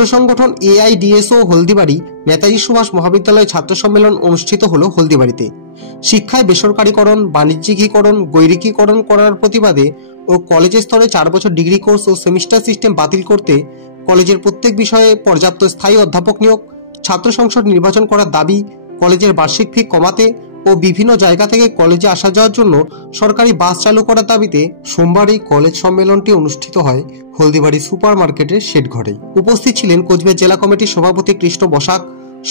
ছাত্র সংগঠন এআইডিএসও হলদিবাড়ি নেতাজি সুভাষ মহাবিদ্যালয় ছাত্র সম্মেলন অনুষ্ঠিত হলো হলদিবাড়িতে। শিক্ষায় বেসরকারীকরণ, বাণিজ্যিকীকরণ, গৈরিকীকরণ করার প্রতিবাদে ও কলেজের স্তরে 4 বছর ডিগ্রি কোর্স ও সেমিস্টার সিস্টেম বাতিল করতে, কলেজের প্রত্যেক বিষয়ে পর্যাপ্ত স্থায়ী অধ্যাপক নিয়োগ, ছাত্র সংসদ নির্বাচন করার দাবি, কলেজের বার্ষিক ফি কমাতে ও বিভিন্ন জায়গা থেকে কলেজে আসা যাওয়ার জন্য সরকারি বাস চালু করার দাবিতে সোমবার এই কলেজ সম্মেলনটি অনুষ্ঠিত হয় হলদিবাড়ি সুপার মার্কেটের শেড ঘরে। উপস্থিত ছিলেন কোচবিহার জেলা কমিটির সভাপতি কৃষ্ণ বসাক,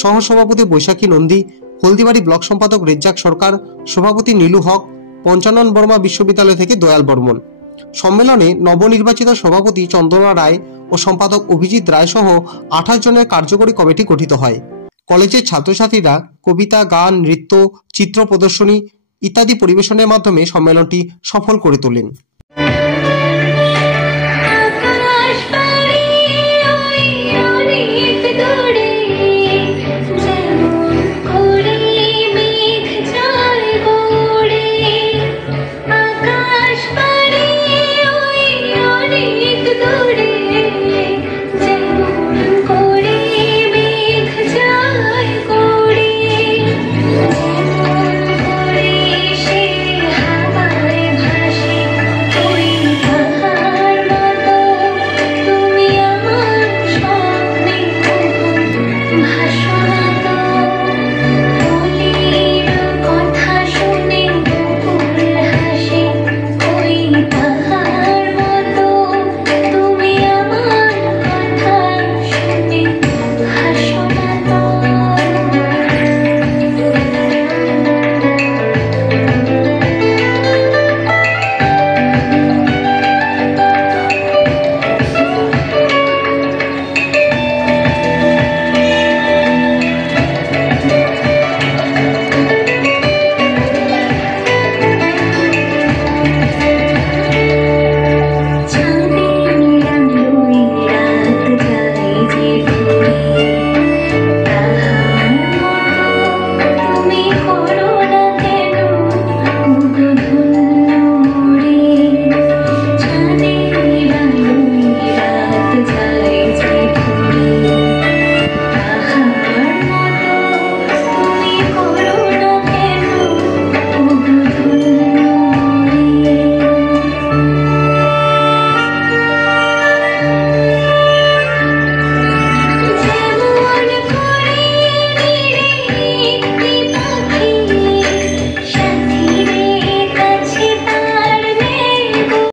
সহসভাপতি বৈশাখী নন্দী, হলদিবাড়ি ব্লক সম্পাদক রেজ্জাক সরকার, সভাপতি নীলু হক, পঞ্চানন বর্মা বিশ্ববিদ্যালয় থেকে দয়াল বর্মন। সম্মেলনে নবনির্বাচিত সভাপতি চন্দনা রায় ও সম্পাদক অভিজিৎ রায় সহ 28 জনের কার্যকরী কমিটি গঠিত হয়। কলেজের ছাত্রছাত্রীরা কবিতা, গান, নৃত্য, চিত্র প্রদর্শনী ইত্যাদি পরিবেশনের মাধ্যমে সম্মেলনটি সফল করে তোলেন।